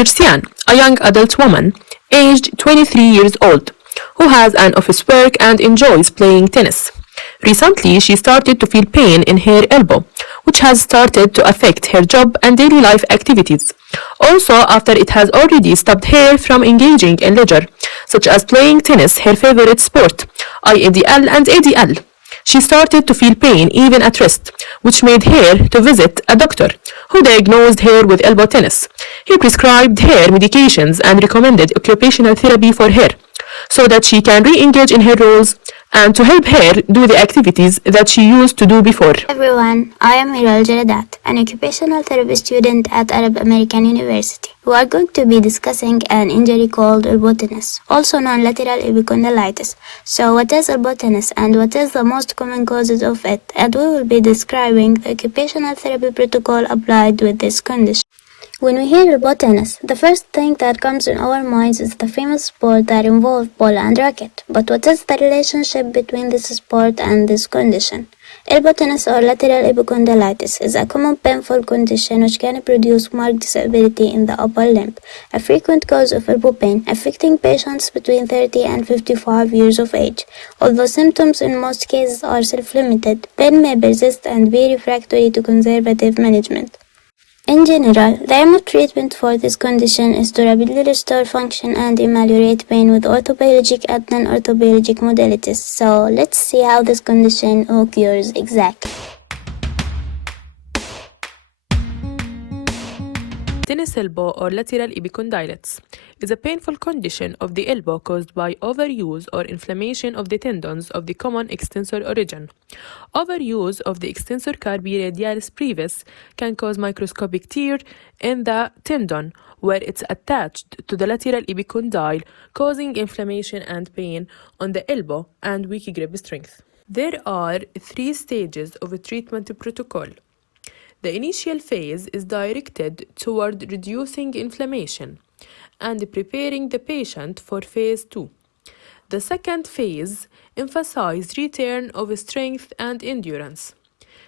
Nrsyan, a young adult woman, aged 23 years old, who has an office work and enjoys playing tennis. Recently, she started to feel pain in her elbow, which has started to affect her job and daily life activities. Also, after it has already stopped her from engaging in leisure, such as playing tennis, her favorite sport, IADL and ADL. She started to feel pain even at rest, which made her to visit a doctor, who diagnosed her with elbow tennis. He prescribed her medications and recommended occupational therapy for her, so that she can re-engage in her roles and to help her do the activities that she used to do before. Everyone, I am Meral Jaradat, an occupational therapy student at Arab American University. We are going to be discussing an injury called elbow tennis, also known lateral epicondylitis. So what is elbow tennis and what is the most common causes of it? And we will be describing the occupational therapy protocol applied with this condition. When we hear elbow tennis, the first thing that comes in our minds is the famous sport that involves ball and racket. But what is the relationship between this sport and this condition? Elbow tennis or lateral epicondylitis is a common painful condition which can produce marked disability in the upper limb, a frequent cause of elbow pain affecting patients between 30 and 55 years of age. Although symptoms in most cases are self-limited, pain may persist and be refractory to conservative management. In general, the aim of treatment for this condition is to rapidly restore function and ameliorate pain with orthobiologic and non-orthobiologic modalities. So let's see how this condition occurs exactly. Tennis elbow or lateral epicondylitis is a painful condition of the elbow caused by overuse or inflammation of the tendons of the common extensor origin. Overuse of the extensor carpi radialis brevis can cause microscopic tear in the tendon where it's attached to the lateral epicondyle, causing inflammation and pain on the elbow and weak grip strength. There are 3 stages of a treatment protocol. The initial phase is directed toward reducing inflammation and preparing the patient for phase 2. The second phase emphasizes return of strength and endurance.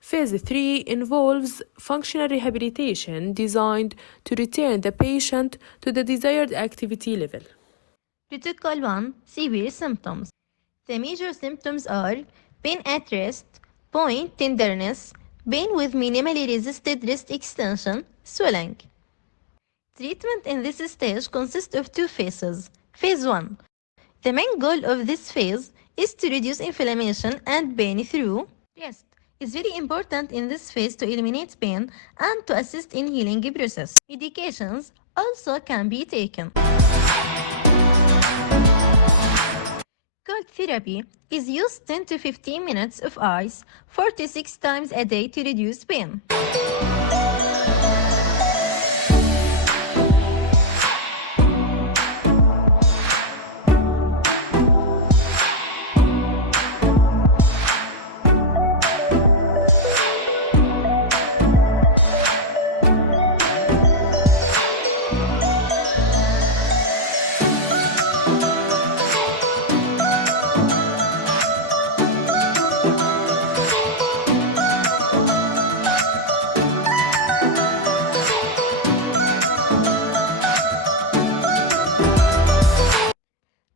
Phase 3 involves functional rehabilitation designed to return the patient to the desired activity level. Protocol 1. Severe symptoms. The major symptoms are pain at rest, point tenderness, pain with minimally resisted wrist extension, swelling. Treatment in this stage consists of 2 phases. Phase 1. The main goal of this phase is to reduce inflammation and pain through rest. It's very important in this phase to eliminate pain and to assist in healing process. Medications also can be taken. Cold therapy is used 10 to 15 minutes of ice 4 to 6 times a day to reduce pain.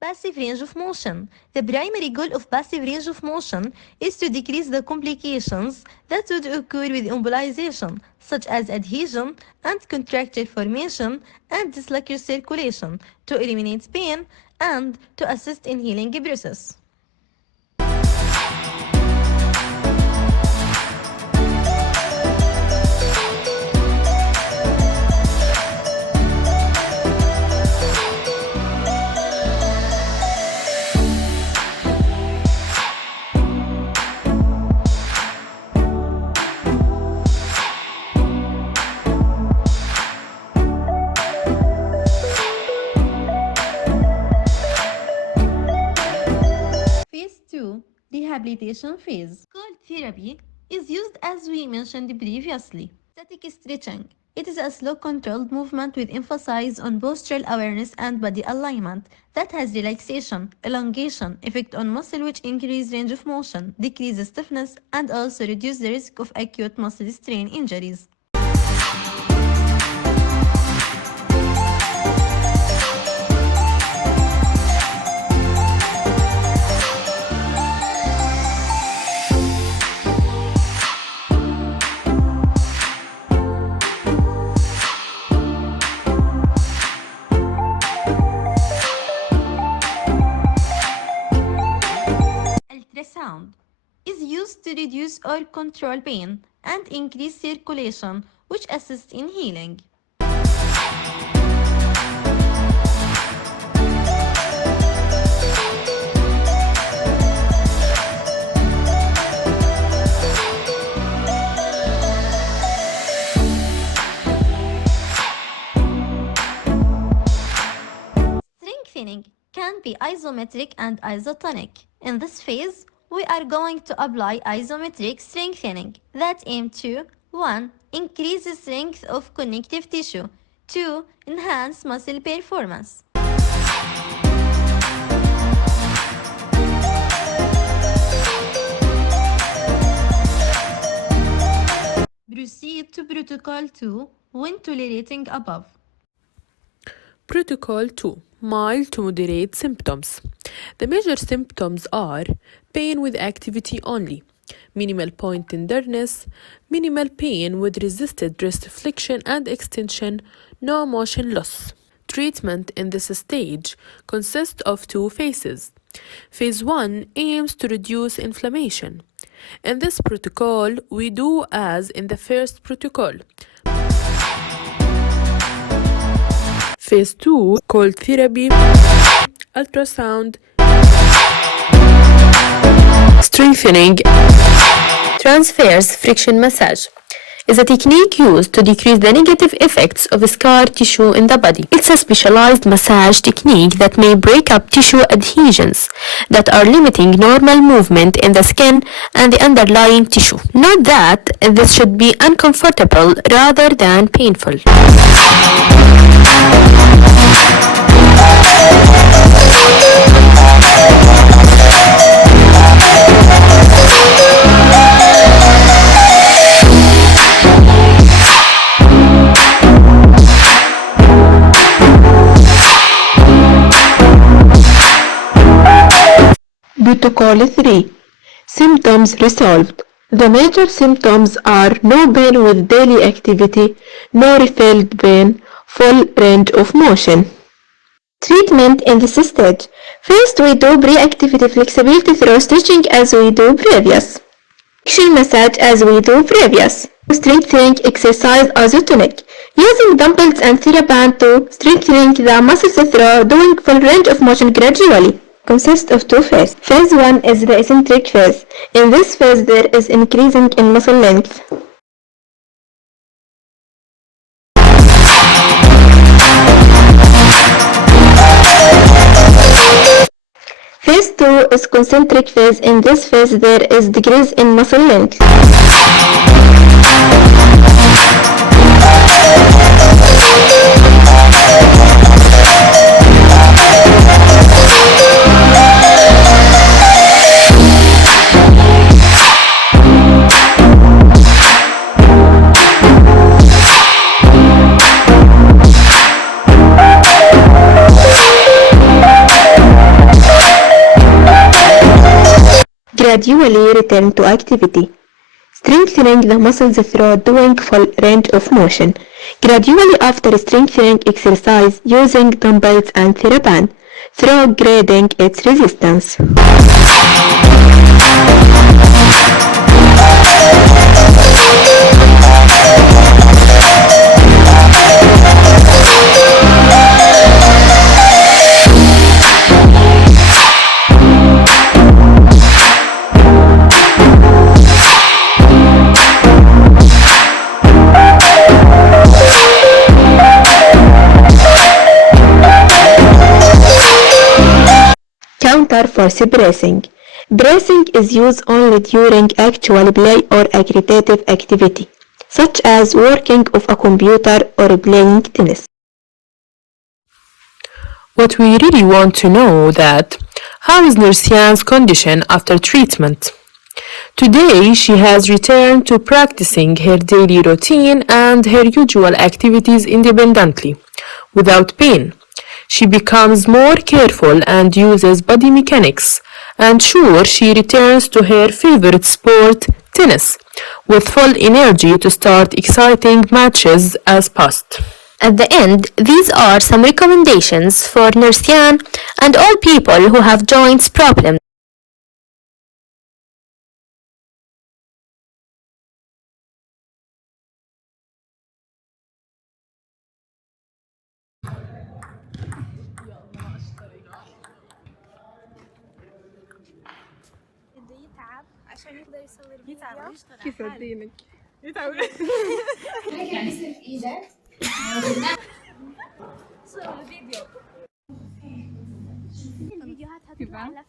Passive range of motion. The primary goal of passive range of motion is to decrease the complications that would occur with embolization, such as adhesion and contracture formation and dislocated circulation, to eliminate pain and to assist in healing process. Rehabilitation phase. Cold therapy is used as we mentioned previously. Static stretching. It is a slow controlled movement with emphasis on postural awareness and body alignment that has relaxation, elongation, effect on muscle which increase range of motion, decrease stiffness, and also reduce the risk of acute muscle strain injuries. to reduce or control pain and increase circulation, which assists in healing. Strengthening can be isometric and isotonic. In this phase, we are going to apply isometric strengthening that aim to 1. Increase the strength of connective tissue, 2. Enhance muscle performance. Proceed to Protocol 2 when tolerating above. Protocol 2. Mild to moderate symptoms. The major symptoms are pain with activity only, minimal point tenderness, minimal pain with resisted wrist flexion and extension, no motion loss. Treatment in this stage consists of two phases. Phase 1 aims to reduce inflammation. In this protocol, we do as in the first protocol. Phase 2, cold therapy, ultrasound, strengthening, transverse friction massage, is a technique used to decrease the negative effects of scar tissue in the body. It's a specialized massage technique that may break up tissue adhesions that are limiting normal movement in the skin and the underlying tissue. Note that this should be uncomfortable rather than painful. Protocol 3. Symptoms resolved. The major symptoms are no pain with daily activity, no refilled pain, full range of motion. Treatment in this stage. First, we do pre-activity flexibility through stretching as we do previous. Friction massage as we do previous. Strengthening exercise isotonic. Using dumbbells and TheraBand to strengthening the muscles through doing full range of motion gradually. Consists of two phases. Phase 1 is the eccentric phase. In this phase, there is increasing in muscle length. Phase 2 is concentric phase. In this phase, there is decrease in muscle length. Gradually return to activity. Strengthening the muscles through doing full range of motion. Gradually after strengthening exercise using dumbbells and TheraBand through grading its resistance. Counter-force bracing. Bracing is used only during actual play or recreative activity, such as working of a computer or playing tennis. What we really want to know that how is Nrsyan's condition after treatment? Today she has returned to practicing her daily routine and her usual activities independently, without pain. She becomes more careful and uses body mechanics, and sure she returns to her favorite sport, tennis, with full energy to start exciting matches as past. At the end, these are some recommendations for Nrsyan and all people who have joints problems. عشان يقدر يصور فيديو. كيف دينك؟ يعني يصير في ايدك صور الفيديو. الفيديوهات هتطلع على